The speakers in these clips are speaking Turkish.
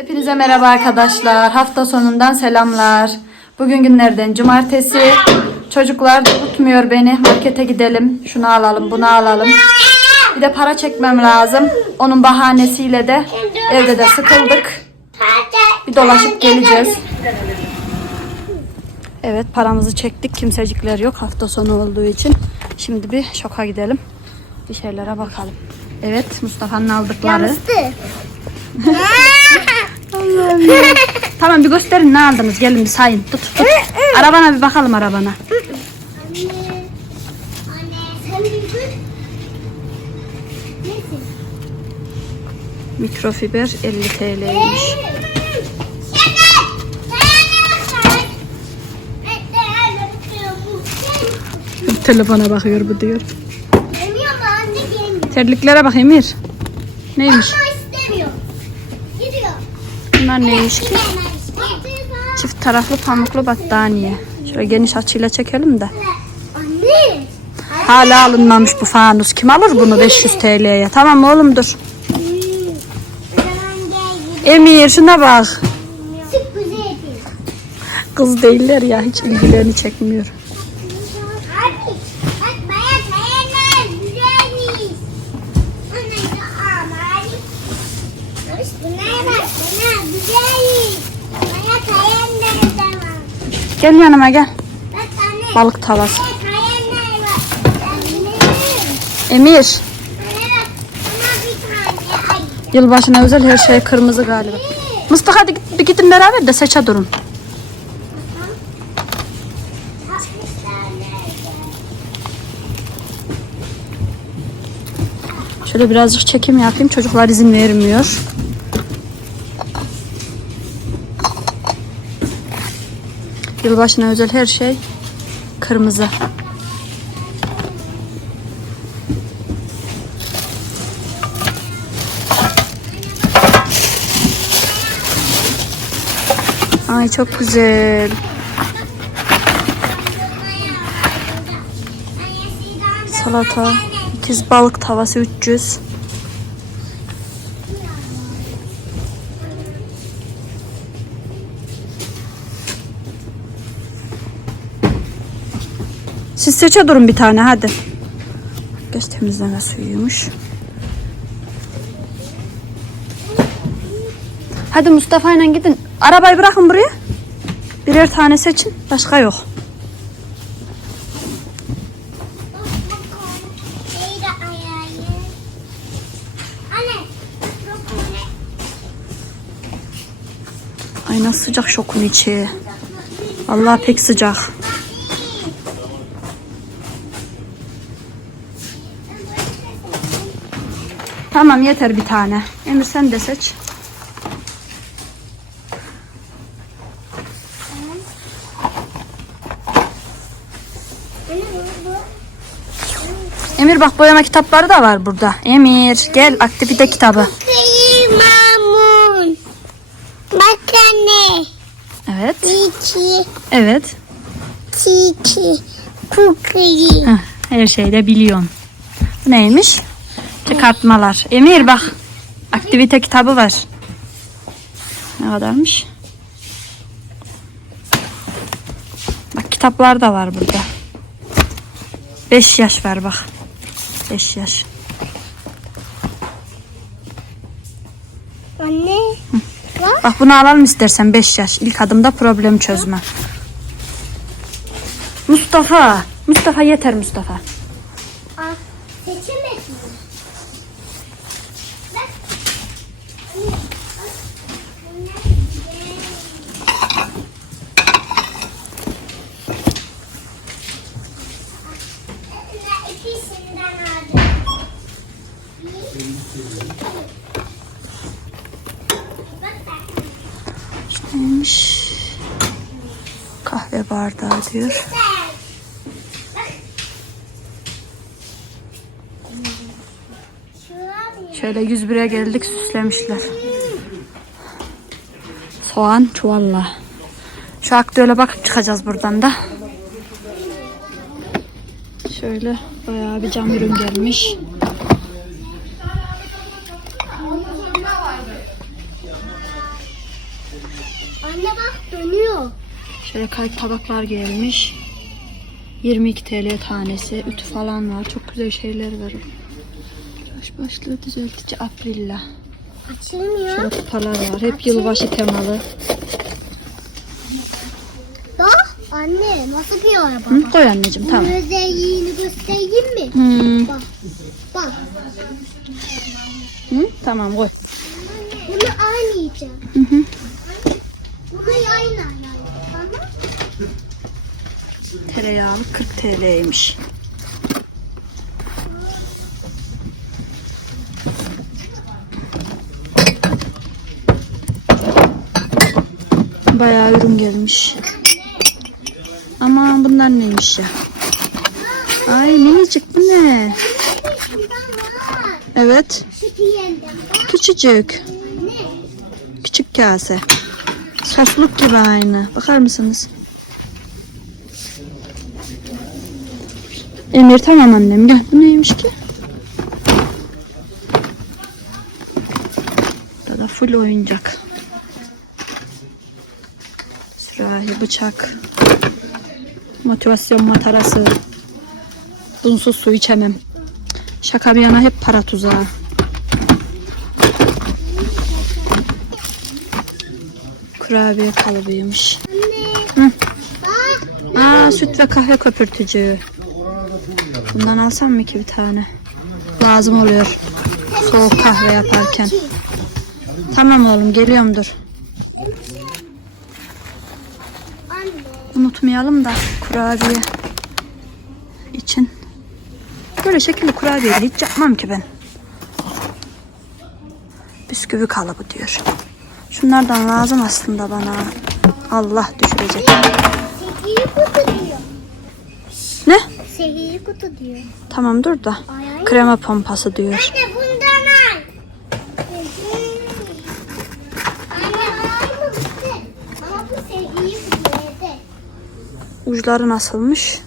Hepinize merhaba arkadaşlar. Hafta sonundan selamlar. Bugün günlerden cumartesi. Çocuklar tutmuyor beni. Markete gidelim. Şunu alalım, bunu alalım. Bir de para çekmem lazım. Onun bahanesiyle de evde de sıkıldık. Bir dolaşıp geleceğiz. Evet paramızı çektik. Kimsecikler yok hafta sonu olduğu için. Şimdi bir şoka gidelim. Bir şeylere bakalım. Evet Mustafa'nın aldıkları. Tamam bir gösterin ne aldınız. Gelin bir sayın. Tut tut. Arabana bir bakalım arabana. Mikrofiber 50 TL'ymiş. Telefona bakıyor bu diyor. Terliklere bak Emir. Neymiş? Bunlar neymiş ki? Çift taraflı pamuklu battaniye. Şöyle geniş açıyla çekelim de. Hala alınmamış bu fanus. Kim alır bunu 500 TL'ye? Tamam oğlum dur. Emir şuna bak. Kız değiller ya hiç ilgilerini çekmiyor. Abi. Bak bayağı kayanlar güzelmiş. Anne de amari. Barış bunlara bak. Bunlar güzelmiş. Bayağı kayanlar da var. Gel yanıma gel. Balık var. Anne. Emir. Yılbaşına özel her şey kırmızı galiba. Mustafa hadi bir gidin beraber de seçe durun. Şöyle birazcık çekim yapayım. Çocuklar izin vermiyor. Yılbaşına özel her şey kırmızı. Ay çok güzel. Salata, ikiz balık tavası 300. seçe durun bir tane hadi. Göz temizleme suyuymuş. Hadi Mustafa ile gidin. Arabayı bırakın buraya. Birer tane seçin. Başka yok. Ay nasıl sıcak şokun içi. Vallahi pek sıcak. Tamam yeter bir tane. Emir sen de seç. Emir bak boyama kitapları da var burada. Emir gel aktivite kitabı. Mamun. Bak anne. Evet. Tiki, Evet. tiki, kukri. Her şeyi de biliyorsun. Bu neymiş? Çıkartmalar. Emir bak. Aktivite kitabı var. Ne kadarmış? Bak kitaplar da var burada. 5 yaş var bak. 5 yaş. Anne. Bak bunu alalım istersen 5 yaş. İlk adımda problem çözme. Mustafa. Mustafa yeter Mustafa. Aa, seçemedim. Bak. Anne, bak. Bunlar güzel. Bunlar ikisinden aldım. Bak. Neymiş? Kahve bardağı diyor. Şöyle 101'e geldik süslemişler. Soğan çuvalla. Şu aktöle bakıp çıkacağız buradan da. Şöyle bayağı bir cam ürün gelmiş. Anne bak dönüyor. Şöyle kayıp tabaklar gelmiş. 22 TL tanesi. Ütü falan var. Çok güzel şeyler var. Baş başlığı düzeltici Aprilla. Açılmıyor. Şöyle kupalar var. Hep yılbaşı temalı. Bak anne nasıl bir araba? Hı, koy anneciğim tamam. Bunun özelliğini göstereyim mi? Hmm, Bak. Bak. hı, tamam koy. Bunu oynayacağım. Hı hı. Tamam. Tereyağlı 40 TL'ymiş. Bayağı ürün gelmiş. Aman bunlar neymiş ya? Ay minicik bu ne? Evet. Küçücük. Küçük kase. Sofluk gibi aynı. Bakar mısınız? Emir tamam annem gel. Bu neymiş ki? Burada da full oyuncak. Sürahi, bıçak. Motivasyon matarası. Bunsuz su içemem. Şaka bir yana hep para tuzağı. Kurabiye kalıbıymış. Anne. Hı. Aa süt ve kahve köpürtücü. Bundan alsam mı ki bir tane? Lazım oluyor. Soğuk kahve yaparken. Tamam oğlum geliyorum dur. Unutmayalım da kurabiye için. Böyle şekilli kurabiye hiç yapmam ki ben. Bisküvi kalıbı diyor. Şunlardan lazım aslında bana. Allah düşürecek. Sihirli kutu diyor. Ne? Sihirli kutu diyor. Tamam dur da. Ay, ay. Krema pompası diyor. Anne bundan al. Anne aynı bitti. Ama bu sihirli kutu evde. Uçları nasılmış?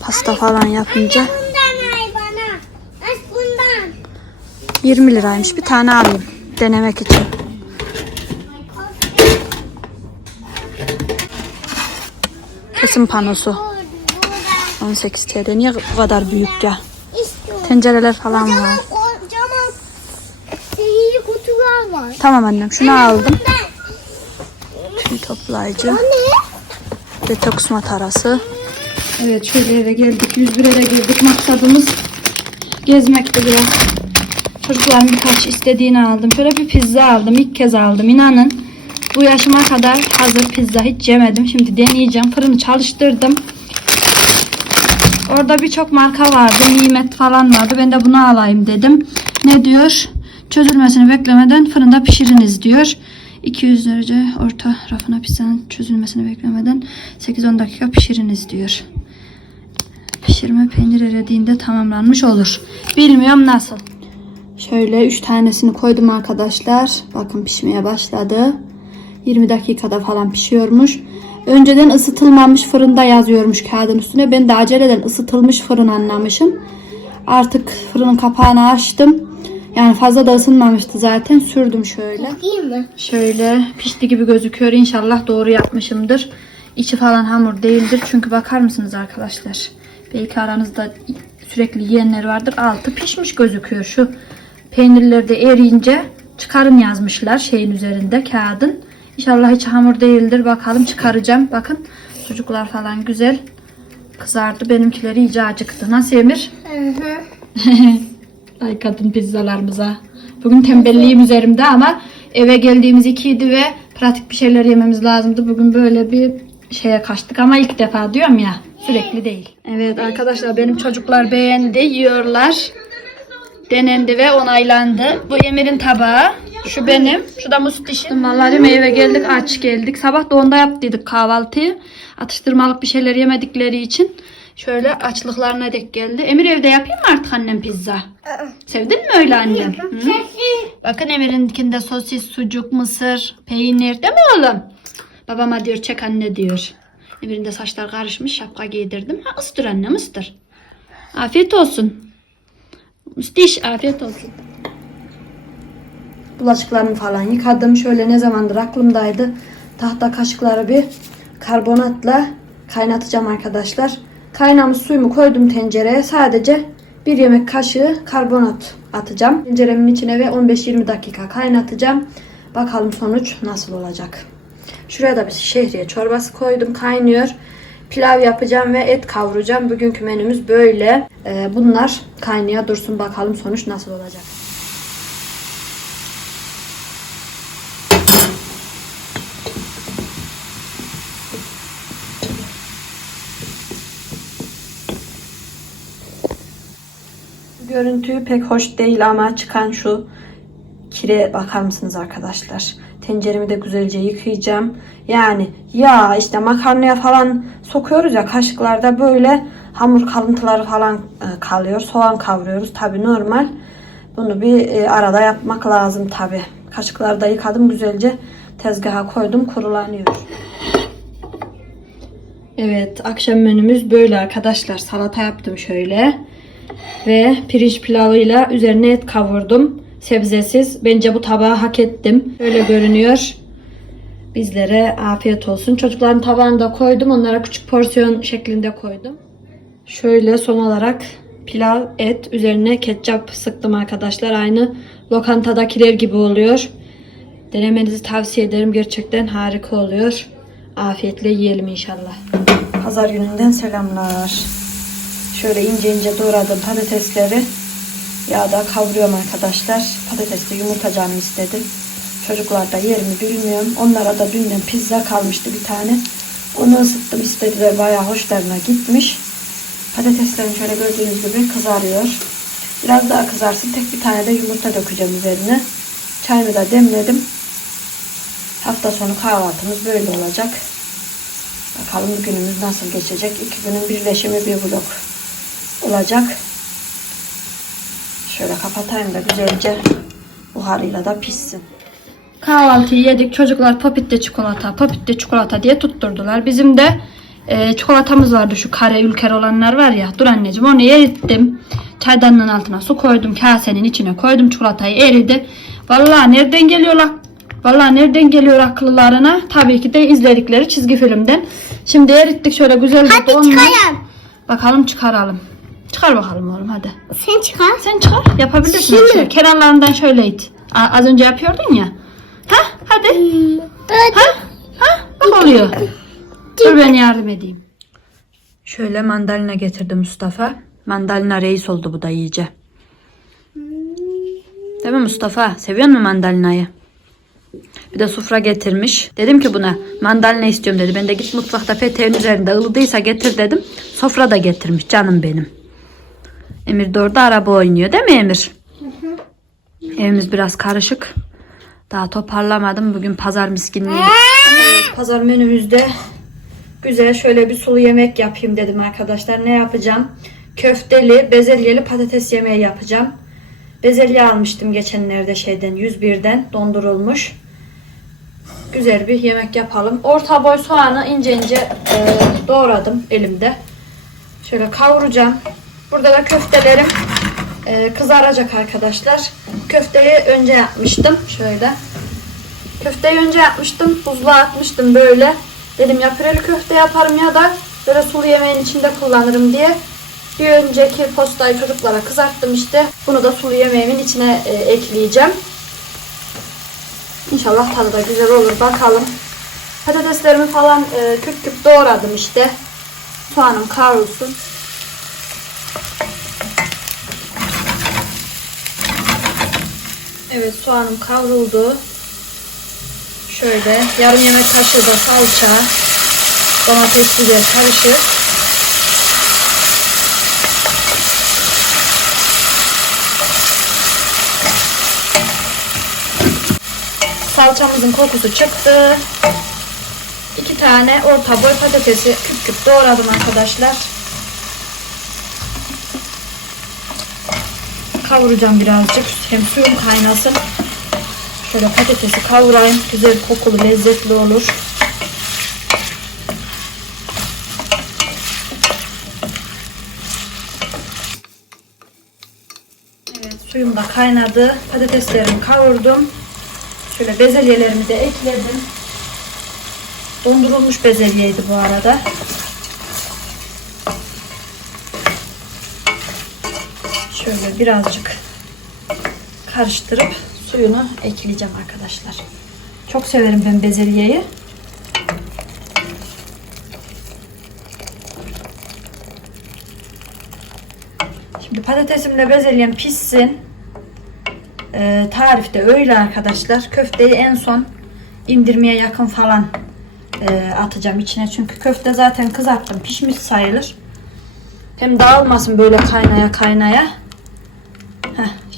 Pasta falan yapınca. Anne bundan al bana. Aç bundan. 20 liraymış. Bir tane alayım. Denemek için. Kesim panosu. Burada, burada. 18 TL. Niye bu kadar büyük ya? Tencereler falan var. Tamam annem. Şunu aldım. Tüy toplayıcı. Detoks matarası. Evet şöyle eve geldik. 101'e de girdik. Maksadımız gezmekti biraz. Çocukların birkaç istediğini aldım. Şöyle bir pizza aldım. İlk kez aldım. İnanın. Bu yaşıma kadar hazır pizza hiç yemedim. Şimdi deneyeceğim. Fırını çalıştırdım. Orada birçok marka vardı. Nimet falan vardı. Ben de bunu alayım dedim. Ne diyor? Çözülmesini beklemeden fırında pişiriniz diyor. 200 derece orta rafına pizzanın çözülmesini beklemeden 8-10 dakika pişiriniz diyor. Pişirme peynir erediğinde tamamlanmış olur. Bilmiyorum nasıl. Şöyle 3 tanesini koydum arkadaşlar. Bakın pişmeye başladı. 20 dakikada falan pişiyormuş. Önceden ısıtılmamış fırında yazıyormuş kağıdın üstüne. Ben de aceleden ısıtılmış fırın anlamışım. Artık fırının kapağını açtım. Yani fazla da ısınmamıştı zaten. Sürdüm şöyle. Değil mi? Şöyle pişti gibi gözüküyor. İnşallah doğru yapmışımdır. İçi falan hamur değildir. Çünkü bakar mısınız arkadaşlar? Belki aranızda sürekli yiyenler vardır. Altı pişmiş gözüküyor. Şu peynirleri de eriyince çıkarın yazmışlar şeyin üzerinde kağıdın. İnşallah hiç hamur değildir. Bakalım çıkaracağım. Bakın çocuklar falan güzel kızardı. Benimkileri iyice acıktı. Nasıl Emir? Hı hı. Ay kadın pizzalarımıza. Bugün tembelliğim üzerimde ama eve geldiğimiz ikiydi ve pratik bir şeyler yememiz lazımdı. Bugün böyle bir şeye kaçtık ama ilk defa diyorum ya sürekli değil. Evet arkadaşlar benim çocuklar beğendi yiyorlar. Denendi ve onaylandı. Bu Emir'in tabağı. Şu benim. Şu da Mustiş'in. Vallahi eve geldik aç geldik. Sabah da onda yaptıydık kahvaltıyı. Atıştırmalık bir şeyler yemedikleri için. Şöyle açlıklarına dek geldi. Emir evde yapayım mı artık annem pizza? Sevdin mi öyle annem? Hı? Bakın Emir'inkinde sosis, sucuk, mısır, peynir değil mi oğlum? Babama diyor çek anne diyor. Emir'in de saçlar karışmış şapka giydirdim. Ha ıstır annem ıstır. Afiyet olsun. Müstiş afiyet olsun. Bulaşıklarımı falan yıkadım. Şöyle ne zamandır aklımdaydı. Tahta kaşıkları bir karbonatla kaynatacağım arkadaşlar. Kaynamış suyumu koydum tencereye. Sadece bir yemek kaşığı karbonat atacağım. Tenceremin içine ve 15-20 dakika kaynatacağım. Bakalım sonuç nasıl olacak. Şuraya da bir şehriye çorbası koydum. Kaynıyor. Pilav yapacağım ve et kavuracağım. Bugünkü menümüz böyle. Ee, bunlar kaynaya dursun. Bakalım sonuç nasıl olacak. Görüntü pek hoş değil ama çıkan şu kire bakar mısınız arkadaşlar? Tenceremi de güzelce yıkayacağım. Yani ya işte makarnaya falan sokuyoruz ya kaşıklarda böyle hamur kalıntıları falan e, kalıyor. Soğan kavuruyoruz tabi normal. Bunu bir e, arada yapmak lazım tabi. Kaşıkları da yıkadım güzelce tezgaha koydum kurulanıyor. Evet akşam menümüz böyle arkadaşlar. Salata yaptım şöyle. Ve pirinç pilavıyla üzerine et kavurdum. Sebzesiz. Bence bu tabağı hak ettim. Öyle görünüyor. Bizlere afiyet olsun. Çocukların tabağını da koydum. Onlara küçük porsiyon şeklinde koydum. Şöyle son olarak pilav, et, üzerine ketçap sıktım arkadaşlar. Aynı lokantadakiler gibi oluyor. Denemenizi tavsiye ederim. Gerçekten harika oluyor. Afiyetle yiyelim inşallah. Pazar gününden selamlar. Şöyle ince ince doğradım patatesleri. Yağda kavuruyorum arkadaşlar. Patatesli yumurta canım istedi. Çocuklar da yer mi bilmiyorum. Onlara da dünden pizza kalmıştı bir tane. Onu ısıttım istediler. Bayağı hoşlarına gitmiş. Patateslerim şöyle gördüğünüz gibi kızarıyor. Biraz daha kızarsın. Tek bir tane de yumurta dökeceğim üzerine. Çayımı da demledim. Hafta sonu kahvaltımız böyle olacak. Bakalım bugünümüz nasıl geçecek. İki günün birleşimi bir blok olacak. Şöyle kapatayım da güzelce buharıyla da pişsin. Kahvaltıyı yedik. Çocuklar popitte çikolata, popitte çikolata diye tutturdular. Bizim de e, çikolatamız vardı. Şu kare ülker olanlar var ya. Dur anneciğim onu erittim. Çaydanlığın altına su koydum. Kasenin içine koydum. Çikolatayı eridi. Vallahi nereden geliyorlar? Vallahi nereden geliyor akıllarına? Tabii ki de izledikleri çizgi filmden. Şimdi erittik şöyle güzel bir Hadi donla. çıkaralım. Bakalım çıkaralım. Çıkar bakalım oğlum hadi. Sen çıkar. Sen çıkar. Yapabilirsin. Şimdi. Şöyle Kenarlarından şöyle it. A- Az önce yapıyordun ya. Ha? Hadi. Ha? Ha? Bak oluyor. Dur ben yardım edeyim. Şöyle mandalina getirdi Mustafa. Mandalina reis oldu bu da iyice. Değil mi Mustafa? Seviyor musun mandalinayı? Bir de sufra getirmiş. Dedim ki buna mandalina istiyorum dedi. Ben de git mutfakta peteğin üzerinde ılıdıysa getir dedim. Sofra da getirmiş canım benim. Emir de orada araba oynuyor değil mi Emir? Evimiz biraz karışık. Daha toparlamadım. Bugün pazar miskinliği. Evet, pazar menümüzde güzel şöyle bir sulu yemek yapayım dedim arkadaşlar. Ne yapacağım? Köfteli, bezelyeli patates yemeği yapacağım. Bezelye almıştım geçenlerde şeyden 101'den dondurulmuş. Güzel bir yemek yapalım. Orta boy soğanı ince ince e, doğradım elimde. Şöyle kavuracağım. Burada da köftelerim e, kızaracak arkadaşlar. Köfteyi önce yapmıştım. Şöyle. Köfteyi önce yapmıştım. Buzluğa atmıştım böyle. Dedim ya püreli köfte yaparım ya da böyle sulu yemeğin içinde kullanırım diye. Bir önceki postayı çocuklara kızarttım işte. Bunu da sulu yemeğimin içine e, ekleyeceğim. İnşallah tadı da güzel olur. Bakalım. Patateslerimi falan e, küp küp doğradım işte. Soğanım kavrulsun. Evet soğanım kavruldu. Şöyle yarım yemek kaşığı da salça, domates, biber karışık. Salçamızın kokusu çıktı. İki tane orta boy patatesi küp küp doğradım arkadaşlar. Kavuracağım birazcık. Hem suyum kaynasın. Şöyle patatesi kavurayım. Güzel kokulu, lezzetli olur. Evet, suyum da kaynadı. Patateslerimi kavurdum. Şöyle bezelyelerimi de ekledim. Dondurulmuş bezelyeydi bu arada. Şöyle birazcık karıştırıp suyunu ekleyeceğim arkadaşlar. Çok severim ben bezelyeyi. Şimdi patatesimle bezelyem pişsin. Ee, tarifte öyle arkadaşlar. Köfteyi en son indirmeye yakın falan e, atacağım içine. Çünkü köfte zaten kızarttım. Pişmiş sayılır. Hem dağılmasın böyle kaynaya kaynaya.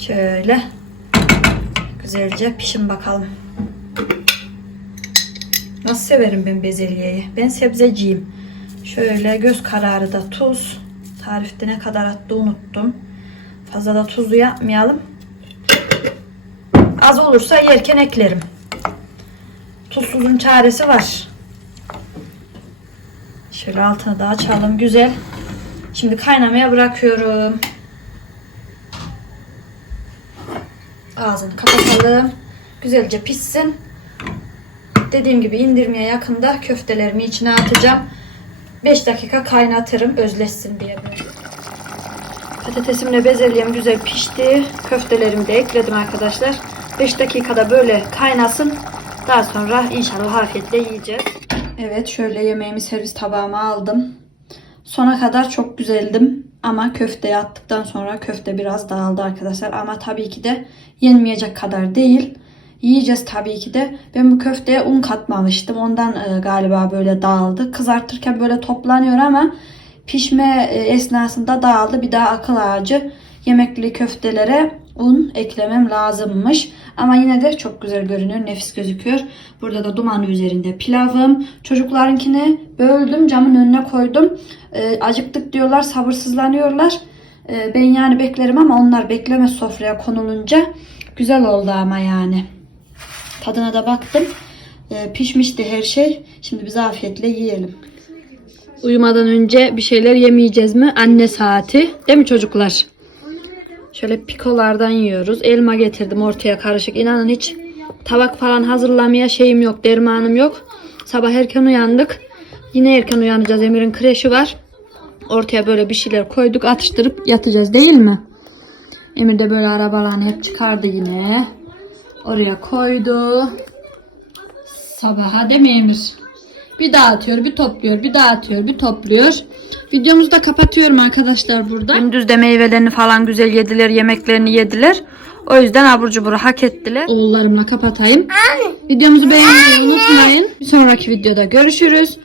Şöyle. Güzelce pişin bakalım. Nasıl severim ben bezelyeyi. Ben sebzeciyim. Şöyle göz kararı da tuz. Tarifte ne kadar attı unuttum. Fazla da tuzlu yapmayalım. Az olursa yerken eklerim. Tuzsuzun çaresi var. Şöyle altını da açalım. Güzel. Şimdi kaynamaya bırakıyorum. Ağzını kapatalım. Güzelce pişsin. Dediğim gibi indirmeye yakında köftelerimi içine atacağım. 5 dakika kaynatırım özleşsin diye. Patatesimle bezelyem güzel pişti. Köftelerimi de ekledim arkadaşlar. 5 dakikada böyle kaynasın. Daha sonra inşallah afiyetle yiyeceğiz. Evet şöyle yemeğimi servis tabağıma aldım. Sona kadar çok güzeldim. Ama köfteye attıktan sonra köfte biraz dağıldı arkadaşlar. Ama tabii ki de yenmeyecek kadar değil. Yiyeceğiz tabii ki de. Ben bu köfteye un katmamıştım. Ondan e, galiba böyle dağıldı. Kızartırken böyle toplanıyor ama pişme e, esnasında dağıldı. Bir daha akıl ağacı yemekli köftelere un eklemem lazımmış. Ama yine de çok güzel görünüyor. Nefis gözüküyor. Burada da duman üzerinde pilavım. Çocuklarınkini böldüm. Camın önüne koydum. E, acıktık diyorlar. Sabırsızlanıyorlar. E, ben yani beklerim ama onlar beklemez sofraya konulunca. Güzel oldu ama yani. Tadına da baktım. E, pişmişti her şey. Şimdi biz afiyetle yiyelim. Uyumadan önce bir şeyler yemeyeceğiz mi? Anne saati. Değil mi çocuklar? Şöyle pikolardan yiyoruz. Elma getirdim ortaya karışık. İnanın hiç tabak falan hazırlamaya şeyim yok. Dermanım yok. Sabah erken uyandık. Yine erken uyanacağız. Emir'in kreşi var. Ortaya böyle bir şeyler koyduk. Atıştırıp yatacağız değil mi? Emir de böyle arabalarını hep çıkardı yine. Oraya koydu. Sabaha Emir? Bir daha atıyor, bir topluyor, bir daha atıyor, bir topluyor. Videomuzu da kapatıyorum arkadaşlar burada. Gündüz de meyvelerini falan güzel yediler, yemeklerini yediler. O yüzden abur cuburu hak ettiler. Oğullarımla kapatayım. Videomuzu beğenmeyi unutmayın. Bir sonraki videoda görüşürüz.